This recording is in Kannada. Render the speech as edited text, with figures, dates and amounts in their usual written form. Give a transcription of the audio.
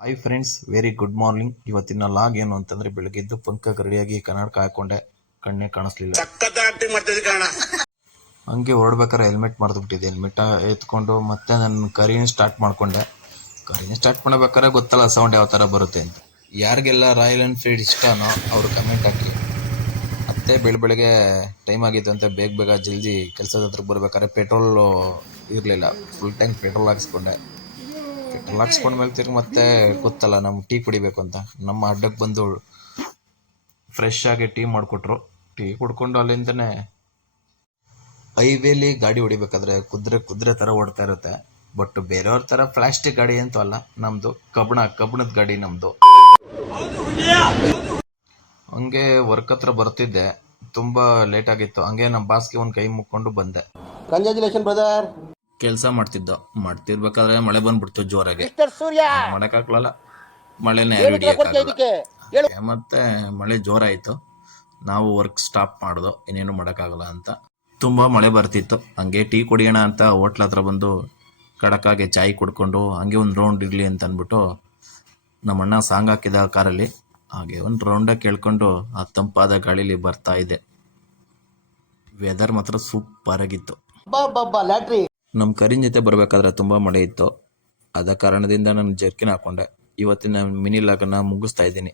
Hi friends, very good morning. ಇವತ್ತಿನ ಲಾಗ್ ಏನು ಅಂತಂದ್ರೆ, ಬೆಳಗ್ಗೆ ಎದ್ದು ಪಂಕಕ್ಕೆ ರೆಡಿಯಾಗಿ ಕನ್ನಡಕ ಹಾಕೊಂಡೆ, ಕಣ್ಣೇ ಕಾಣಿಸ್ಲಿಲ್ಲ. ಹಂಗೆ ಹೊರಡ್ಬೇಕಾದ್ರೆ ಹೆಲ್ಮೆಟ್ ಮರೆದ್ಬಿಟ್ಟಿದೆ. ಹೆಲ್ಮೆಟ್ ಎತ್ಕೊಂಡು ಮತ್ತೆ ನನ್ನ ಕರಿನ ಸ್ಟಾರ್ಟ್ ಮಾಡ್ಕೊಂಡೆ. ಕರಿನ ಸ್ಟಾರ್ಟ್ ಮಾಡಬೇಕಾದ್ರೆ ಗೊತ್ತಲ್ಲ ಸೌಂಡ್ ಯಾವ ಥರ ಬರುತ್ತೆ ಅಂತ. ಯಾರಿಗೆಲ್ಲ ರಾಯಲ್ ಎನ್ಫೀಲ್ಡ್ ಇಷ್ಟನೋ ಅವರು ಕಮೆಂಟ್ ಹಾಕಿ. ಮತ್ತೆ ಬೆಳಗ್ಗೆ ಟೈಮ್ ಆಗಿತ್ತು ಅಂತ ಬೇಗ ಜಲ್ದಿ ಕೆಲಸದ ಹತ್ರ ಬರ್ಬೇಕಾದ್ರೆ ಪೆಟ್ರೋಲ್ ಇರಲಿಲ್ಲ. ಫುಲ್ ಟ್ಯಾಂಕ್ ಪೆಟ್ರೋಲ್ ಹಾಕ್ಸ್ಕೊಂಡೆ. ಪೆಟ್ರೋಲ್ ಹಾಕ್ಸ್ಕೊಂಡ್ಮೇಲೆ ತಿರ್ಗಿ ಮತ್ತೆ ಗೊತ್ತಲ್ಲ ನಮ್ಗೆ ಟೀ ಕುಡಿಬೇಕು ಅಂತ ನಮ್ಮ ಅಡ್ಡಕ್ಕೆ ಬಂದು ಫ್ರೆಶ್ ಆಗಿ ಟೀ ಮಾಡಿಕೊಟ್ರು. ಟೀ ಕುಡ್ಕೊಂಡು ಅಲ್ಲಿಂದನೇ ಹೈವೇಲಿ ಗಾಡಿ ಹೊಡಿಬೇಕಾದ್ರೆ ಕುದುರೆ ಥರ ಓಡ್ತಾ ಇರುತ್ತೆ. ಬಟ್ ಬೇರೆಯವ್ರ ಥರ ಪ್ಲಾಸ್ಟಿಕ್ ಗಾಡಿ ಅಂತೂ ಅಲ್ಲ, ನಮ್ಮದು ಕಬ್ಬಣದ ಗಾಡಿ ನಮ್ಮದು. ಹಂಗೆ ವರ್ಕ್ ಹತ್ರ ಬರ್ತಿದ್ದೆ, ತುಂಬ ಲೇಟ್ ಆಗಿತ್ತು. ಹಂಗೆ ನಮ್ಮ ಬಾಸ್ಗೆ ಒಂದು ಕೈ ಮುಕ್ಕೊಂಡು ಬಂದೆ. Congratulation brother. ಕೆಲಸ ಮಾಡ್ತಿರ್ಬೇಕಾದ್ರೆ ಮಳೆ ಬಂದ್ಬಿಡ್ತು ಜೋರಾಗಿ. ಮಾಡಕ್ಕಾಗ್ಲಲ್ಲ, ಮಳೆನೇ ಮತ್ತೆ ಮಳೆ ಜೋರಾಯಿತು. ನಾವು ವರ್ಕ್ ಸ್ಟಾಪ್ ಮಾಡ್ದೋ, ಇನ್ನೇನು ಮಾಡೋಕ್ಕಾಗಲ್ಲ ಅಂತ. ತುಂಬ ಮಳೆ ಬರ್ತಿತ್ತು. ಹಂಗೆ ಟೀ ಕುಡಿಯೋಣ ಅಂತ ಹೋಟ್ಲ ಹತ್ರ ಬಂದು ಕಡಕಾಗೆ ಚಾಯ್ ಕುಡ್ಕೊಂಡು ಹಂಗೆ ಒಂದು ರೌಂಡ್ ಇರಲಿ ಅಂತ ಅಂದ್ಬಿಟ್ಟು ನಮ್ಮ ಅಣ್ಣ ಸಾಂಗ್ ಹಾಕಿದ ಕಾರಲ್ಲಿ ಹಾಗೆ ಒಂದು ರೌಂಡಾಗಿ ಕೇಳ್ಕೊಂಡು ಆ ತಂಪಾದ ಗಾಳೀಲಿ ಬರ್ತಾ ಇದೆ. ವೆದರ್ ಮಾತ್ರ ಸೂಪರ್ ಆಗಿತ್ತು. ನಮ್ಮ ಕರಿನ್ ಜೊತೆ ಬರಬೇಕಾದ್ರೆ ತುಂಬ ಮಳೆ ಇತ್ತು. ಆದ ಕಾರಣದಿಂದ ನಾನು ಜರ್ಕಿನ್ ಹಾಕೊಂಡೆ. ಇವತ್ತಿನ ಮಿನಿ ಲಾಗನ್ನ ಮುಗಿಸ್ತಾ ಇದ್ದೀನಿ.